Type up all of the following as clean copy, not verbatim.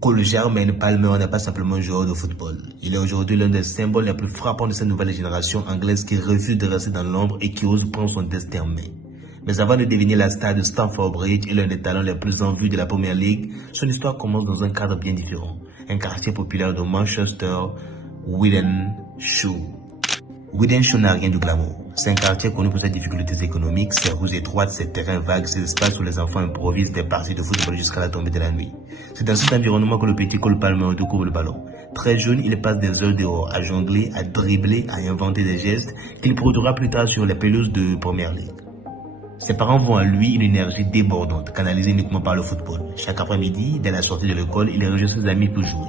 Cole Jermaine Palmer n'est pas simplement un joueur de football. Il est aujourd'hui l'un des symboles les plus frappants de cette nouvelle génération anglaise qui refuse de rester dans l'ombre et qui ose prendre son destin en main. Mais avant de devenir la star de Stamford Bridge et l'un des talents les plus en vue de la Premier League, son histoire commence dans un cadre bien différent. Un quartier populaire de Manchester, Wythenshawe. Wythenshawe n'a rien de glamour. C'est un quartier connu pour ses difficultés économiques, ses rues étroites, ses terrains vagues, ses espaces où les enfants improvisent des parties de football jusqu'à la tombée de la nuit. C'est dans cet environnement que le petit Cole Palmer découvre le ballon. Très jeune, il passe des heures dehors à jongler, à dribbler, à inventer des gestes qu'il produira plus tard sur les pelouses de Premier League. Ses parents voient en lui une énergie débordante, canalisée uniquement par le football. Chaque après-midi, dès la sortie de l'école, il rejoint ses amis pour jouer.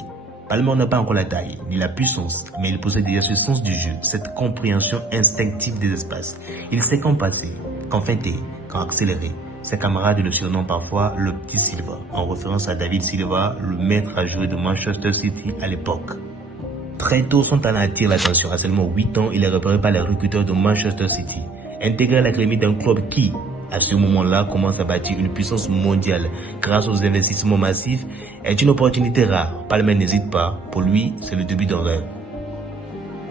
Palmer n'a pas encore la taille, ni la puissance, mais il possède déjà ce sens du jeu, cette compréhension instinctive des espaces. Il sait quand passer, quand feinter, quand accélérer. Ses camarades le surnomment parfois le petit Silva, en référence à David Silva, le maître à jouer de Manchester City à l'époque. Très tôt, son talent attire l'attention. À seulement 8 ans, il est repéré par les recruteurs de Manchester City. Intégré à l'académie d'un club qui, à ce moment-là, commence à bâtir une puissance mondiale grâce aux investissements massifs, est une opportunité rare. Palmer n'hésite pas. Pour lui, c'est le début d'un rêve.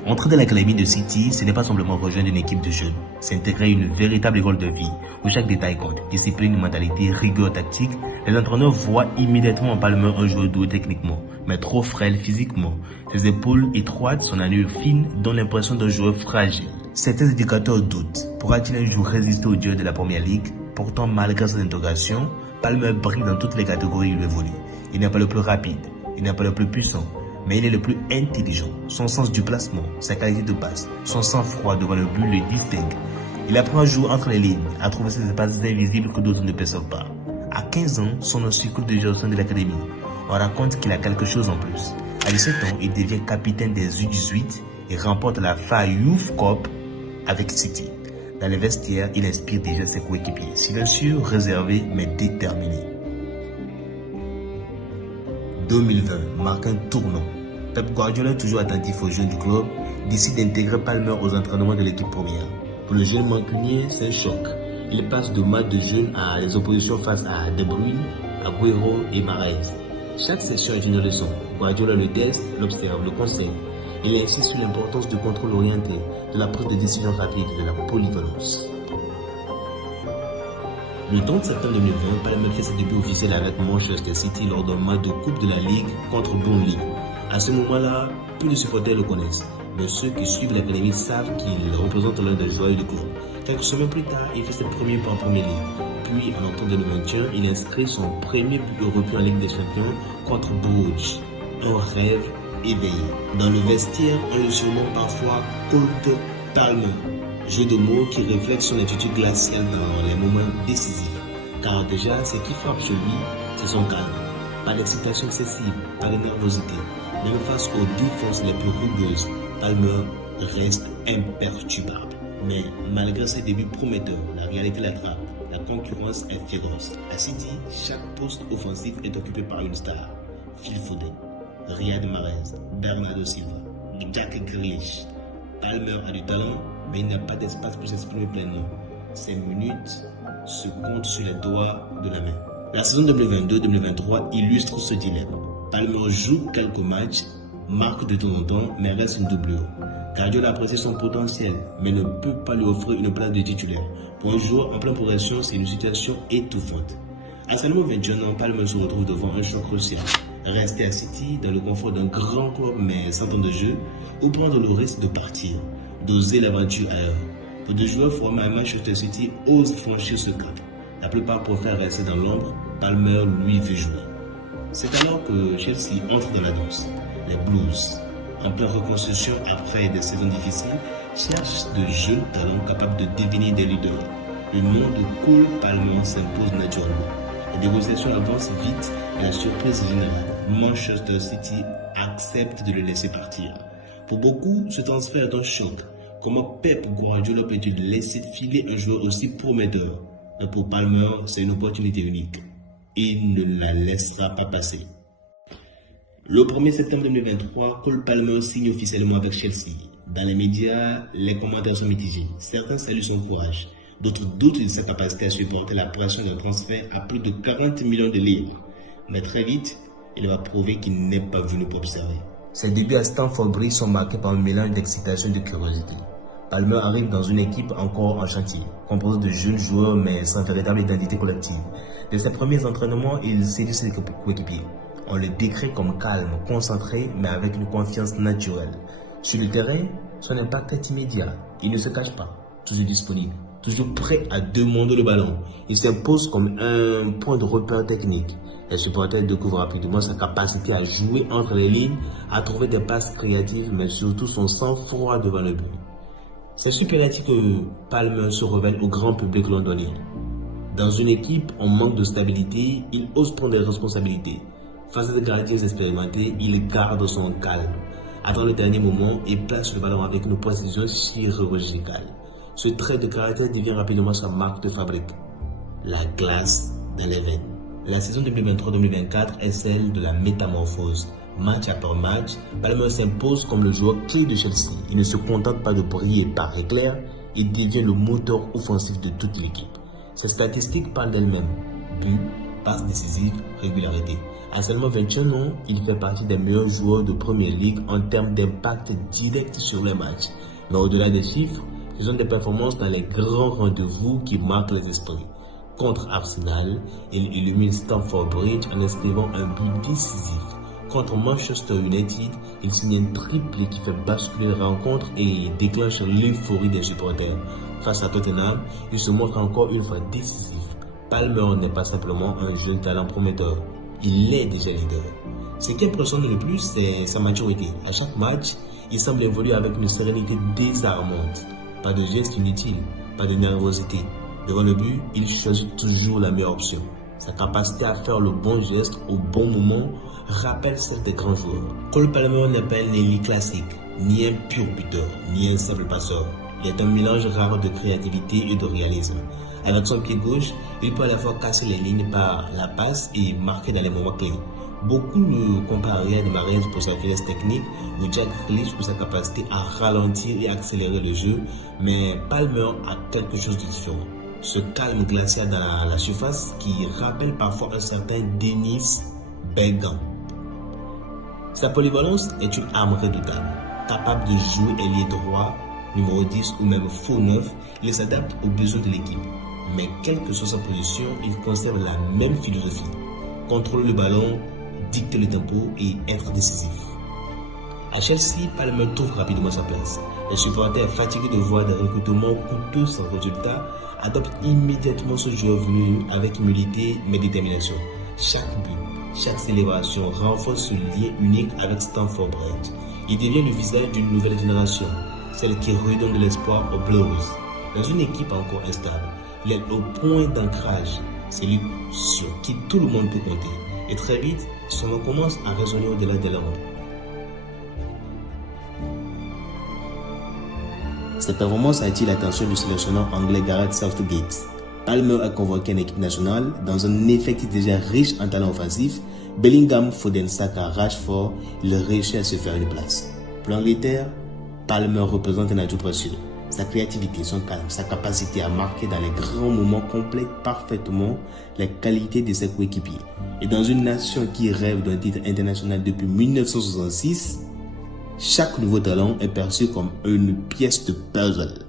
Entrer dans l'académie de City, ce n'est pas simplement rejoindre une équipe de jeunes. C'est intégrer une véritable école de vie où chaque détail compte. Discipline, mentalité, rigueur tactique. Les entraîneurs voient immédiatement en Palmer un joueur doué techniquement, mais trop frêle physiquement. Ses épaules étroites, son allure fine donnent l'impression d'un joueur fragile. Certains éducateurs doutent. Pourra-t-il un jour résister aux dieux de la Premier League? Pourtant, malgré ses interrogations, Palmer brille dans toutes les catégories où il évolue. Il n'est pas le plus rapide, il n'est pas le plus puissant, mais il est le plus intelligent. Son sens du placement, sa qualité de passe, son sang-froid devant le but le distingue. Il apprend à jouer entre les lignes, à trouver ces espaces invisibles que d'autres ne perçoivent pas. À 15 ans, son nom circule déjà au sein de l'académie. On raconte qu'il a quelque chose en plus. À 17 ans, il devient capitaine des U18 et remporte la FA Youth Cup avec City. Dans les vestiaires, il inspire déjà ses coéquipiers, silencieux, réservé, mais déterminé. 2020 marque un tournant. Pep Guardiola, toujours attentif aux jeunes du club, décide d'intégrer Palmer aux entraînements de l'équipe première. Pour le jeune mancunien, c'est un choc. Il passe de matchs de jeunes à des oppositions face à De Bruyne, Agüero et Mahrez. Chaque session est une leçon. Guardiola le teste, l'observe, le conseille. Il insiste sur l'importance du contrôle orienté, de la prise de décision rapide, de la polyvalence. Le 30 septembre 2020, Palmer fait ses débuts officiels avec Manchester City lors d'un match de Coupe de la Ligue contre Burnley. À ce moment-là, peu de supporters le connaissent, mais ceux qui suivent l'académie savent qu'il représente l'un des joyeux du club. Quelques semaines plus tard, il fait ses premiers pas en Premier League. Puis, en octobre 2021, il inscrit son premier but européen en Ligue des Champions contre Bruges. Un rêve éveillé. Dans le vestiaire, on le surnomme parfois Cole Palmer, jeu de mots qui reflète son attitude glaciale dans les moments décisifs. Car déjà, ce qui frappe chez lui, c'est son calme. Pas d'excitation excessive, pas de nervosité. Même face aux défenses les plus rugueuses, Palmer reste imperturbable. Mais malgré ses débuts prometteurs, la réalité l'attrape. La concurrence est féroce. À City, chaque poste offensif est occupé par une star. Phil Foden, Riyad Mahrez, Bernardo Silva, Jack Grealish. Palmer a du talent, mais il n'a pas d'espace pour s'exprimer pleinement. Ses minutes se comptent sur les doigts de la main. La saison 2022-2023 illustre ce dilemme. Palmer joue quelques matchs, marque de temps en temps, mais reste une doublure. Guardiola apprécie son potentiel, mais ne peut pas lui offrir une place de titulaire. Pour un joueur en pleine progression, c'est une situation étouffante. À seulement 21 ans, Palmer se retrouve devant un choix crucial. Rester à City dans le confort d'un grand club mais sans temps de jeu, ou prendre le risque de partir, d'oser l'aventure ailleurs. Peu de joueurs formés à Manchester City osent franchir ce cap. La plupart préfèrent rester dans l'ombre. Palmer, lui, veut jouer. C'est alors que Chelsea entre dans la danse. Les Blues, en pleine reconstruction après des saisons difficiles, cherchent de jeunes talents capables de devenir des leaders. Le nom de Cole Palmer s'impose naturellement. Les négociations avancent vite et la surprise générale, Manchester City accepte de le laisser partir. Pour beaucoup, ce transfert est un choc. Comment Pep Guardiola peut-il laisser filer un joueur aussi prometteur? Mais pour Palmer, c'est une opportunité unique. Il ne la laissera pas passer. Le 1er septembre 2023, Cole Palmer signe officiellement avec Chelsea. Dans les médias, les commentaires sont mitigés. Certains saluent son courage. D'autres doutent de sa capacité à supporter la pression d'un transfert à plus de 40 millions de livres. Mais très vite, Il va prouver qu'il n'est pas venu pour observer. Ses débuts à Stamford Bridge sont marqués par un mélange d'excitation et de curiosité. Palmer arrive dans une équipe encore en chantier, composée de jeunes joueurs mais sans véritable identité collective. De ses premiers entraînements, il séduit ses coéquipiers. On le décrit comme calme, concentré, mais avec une confiance naturelle. Sur le terrain, son impact est immédiat. Il ne se cache pas, toujours disponible, toujours prêt à demander le ballon. Il s'impose comme un point de repère technique. Les supporters découvrent rapidement sa capacité à jouer entre les lignes, à trouver des passes créatives, mais surtout son sang-froid devant le but. C'est superlatif que Palmer se révèle au grand public londonien. Dans une équipe en manque de stabilité, il ose prendre des responsabilités. Face à des gardiens expérimentés, il garde son calme. Attend le dernier moment et place le ballon avec une précision chirurgicale. Ce trait de caractère devient rapidement sa marque de fabrique. La glace dans les veines. La saison 2023-2024 est celle de la métamorphose. Match après match, Palmer s'impose comme le joueur clé de Chelsea. Il ne se contente pas de briller par éclair, il devient le moteur offensif de toute l'équipe. Ces statistiques parlent d'elles-mêmes. Buts, passes décisives, régularité. À seulement 21 ans, il fait partie des meilleurs joueurs de Premier League en termes d'impact direct sur les matchs. Mais au-delà des chiffres, ce sont des performances dans les grands rendez-vous qui marquent les esprits. Contre Arsenal, il illumine Stamford Bridge en inscrivant un but décisif. Contre Manchester United, il signe un triplé qui fait basculer la rencontre et déclenche l'euphorie des supporters. Face à Tottenham, il se montre encore une fois décisif. Palmer n'est pas simplement un jeune talent prometteur, il est déjà leader. Ce qui impressionne le plus, c'est sa maturité. À chaque match, il semble évoluer avec une sérénité désarmante. Pas de gestes inutiles, pas de nervosité. Devant le but, il choisit toujours la meilleure option. Sa capacité à faire le bon geste au bon moment rappelle celle des grands joueurs. Cole Palmer n'est pas un ailier classique, ni un pur buteur, ni un simple passeur. Il est un mélange rare de créativité et de réalisme. Avec son pied gauche, il peut à la fois casser les lignes par la passe et marquer dans les moments clés. Beaucoup le comparent à Riyad Mahrez pour sa finesse technique ou Jack Grealish pour sa capacité à ralentir et accélérer le jeu, mais Palmer a quelque chose de différent. Ce calme glacial dans la surface qui rappelle parfois un certain Dennis Bergkamp. Sa polyvalence est une arme redoutable. Capable de jouer ailier droit, numéro 10 ou même faux 9, il s'adapte aux besoins de l'équipe. Mais quelle que soit sa position, il conserve la même philosophie. Contrôler le ballon, dicter le tempo et être décisif. À Chelsea, Palmer trouve rapidement sa place. Les supporters, fatigués de voir des recrutements coûteux sans résultat, adoptent immédiatement ce joueur venu avec humilité mais détermination. Chaque but, chaque célébration renforce ce lien unique avec Stamford Bridge. Il devient le visage d'une nouvelle génération, celle qui redonne de l'espoir aux Blues. Dans une équipe encore instable, il est au point d'ancrage, celui sur qui tout le monde peut compter. Et très vite, son nom commence à résonner au-delà de l'ombre. Cette performance a attiré l'attention du sélectionneur anglais Gareth Southgate. Palmer a convoqué une équipe nationale dans un effectif déjà riche en talents offensifs. Bellingham, Foden, Saka, Rashford, il réussit à se faire une place. Pour l'Angleterre, Palmer représente un atout précieux. Sa créativité, son calme, sa capacité à marquer dans les grands moments complètent parfaitement les qualités de ses coéquipiers. Et dans une nation qui rêve d'un titre international depuis 1966, chaque nouveau talent est perçu comme une pièce de puzzle.